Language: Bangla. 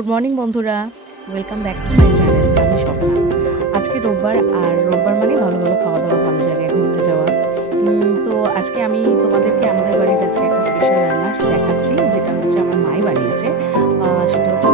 গুড মর্নিং বন্ধুরা, welcome back to my channel. আমি স্বপ্না। আজকে রোববার, আর রোববার মানে ভালো ভালো খাওয়া দাওয়া, ভালো জায়গায় ঘুরতে যাওয়া। তো আজকে আমি তোমাদেরকে আমাদের বাড়ির আজকে একটা স্পেশাল রান্না দেখাচ্ছি, যেটা হচ্ছে আমার মাই বানিয়েছে। সেটা হচ্ছে